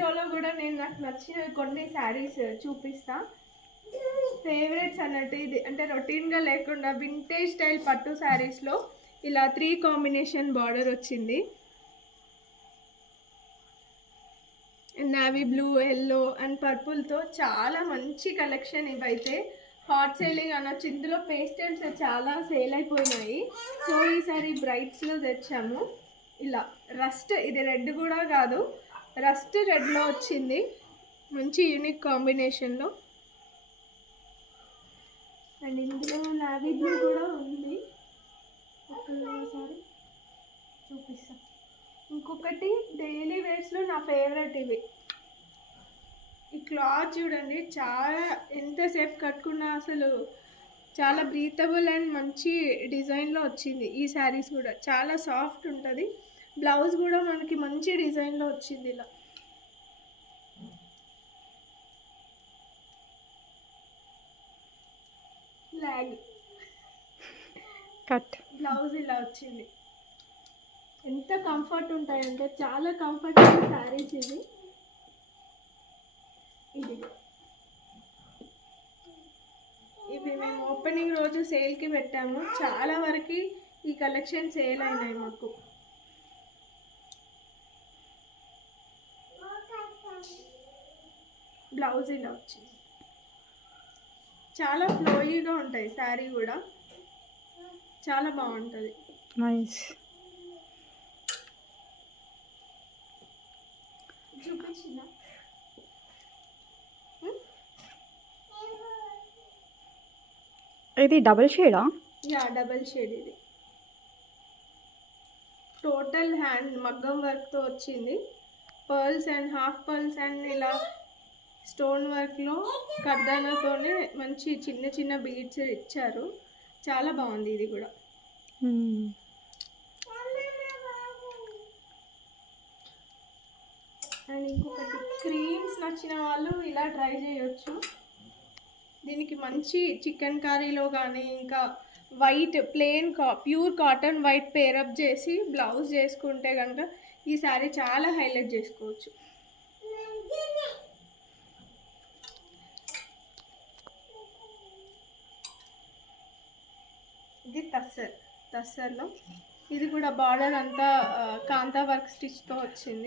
రోలో కూడా నేను నాకు నచ్చిన కొన్ని శారీస్ చూపిస్తా. ఫేవరెట్స్ అన్నట్టు ఇది అంటే రొటీన్గా లేకుండా వింటేజ్ స్టైల్ పట్టు శారీస్లో ఇలా 3 కాంబినేషన్ బార్డర్ వచ్చింది. నావీ బ్లూ, ఎల్లో అండ్ పర్పుల్తో చాలా మంచి కలెక్షన్. ఇవైతే హాట్ సేలింగ్ అనొచ్చు. ఇందులో పేస్టల్స్ చాలా సేల్ అయిపోయినాయి. సో ఈసారి బ్రైట్స్లో తెచ్చాము. ఇలా రస్ట్, ఇది రెడ్ కూడా కాదు, రస్ట్ రెడ్లో వచ్చింది. మంచి యూనిక్ కాంబినేషన్లో. అండ్ ఇందులో నావీ బ్లూ కూడా ఉంది. ఒక్కసారి చూపిస్తాం. ఇంకొకటి డైలీ వేర్స్లో నా ఫేవరెట్ ఇవి. ఈ క్లాత్ చూడండి, చాలా ఎంతసేపు కట్టుకున్నా అసలు చాలా బ్రీతబుల్ అండ్ మంచి డిజైన్లో వచ్చింది. ఈ శారీస్ కూడా చాలా సాఫ్ట్ ఉంటుంది. బ్లౌజ్ కూడా మనకి మంచి డిజైన్లో వచ్చింది. ఇలా లాగ్ కట్ బ్లౌజ్ ఇలా వచ్చింది. ఎంత కంఫర్ట్ ఉంటాయంటే చాలా కంఫర్టబుల్ శారీస్ ఇవి. ఇవి మేము ఓపెనింగ్ రోజు సేల్కి పెట్టాము. చాలా వరకు ఈ కలెక్షన్ సేల్ అయినాయి మాకు. బ్లౌజ్ ఇలా వచ్చింది. చాలా ఫ్లోయీగా ఉంటాయి శారీ కూడా, చాలా బాగుంటుంది. నైస్. చూపించిన ఇది డబుల్ షేడా? Yeah, double shade. ఇది టోటల్ హ్యాండ్ మగ్గం వర్క్తో వచ్చింది. Pearls and half pearls and ఇలా స్టోన్ వర్క్లో కర్దానాతోనే మంచి చిన్న చిన్న బీడ్స్ ఇచ్చారు. చాలా బాగుంది ఇది కూడా. అండ్ ఇంకొకటి క్రీమ్స్ నచ్చిన వాళ్ళు ఇలా ట్రై చేయొచ్చు. దీనికి మంచి చికెన్ కర్రీలో కానీ ఇంకా white plain pure cotton white pair up చేసి బ్లౌజ్ చేసుకుంటే కనుక ఈ శారీ చాలా హైలైట్ చేసుకోవచ్చు. ఇది టస్సర్లో. ఇది కూడా బార్డర్ అంతా కాంతా వర్క్ స్టిచ్తో వచ్చింది.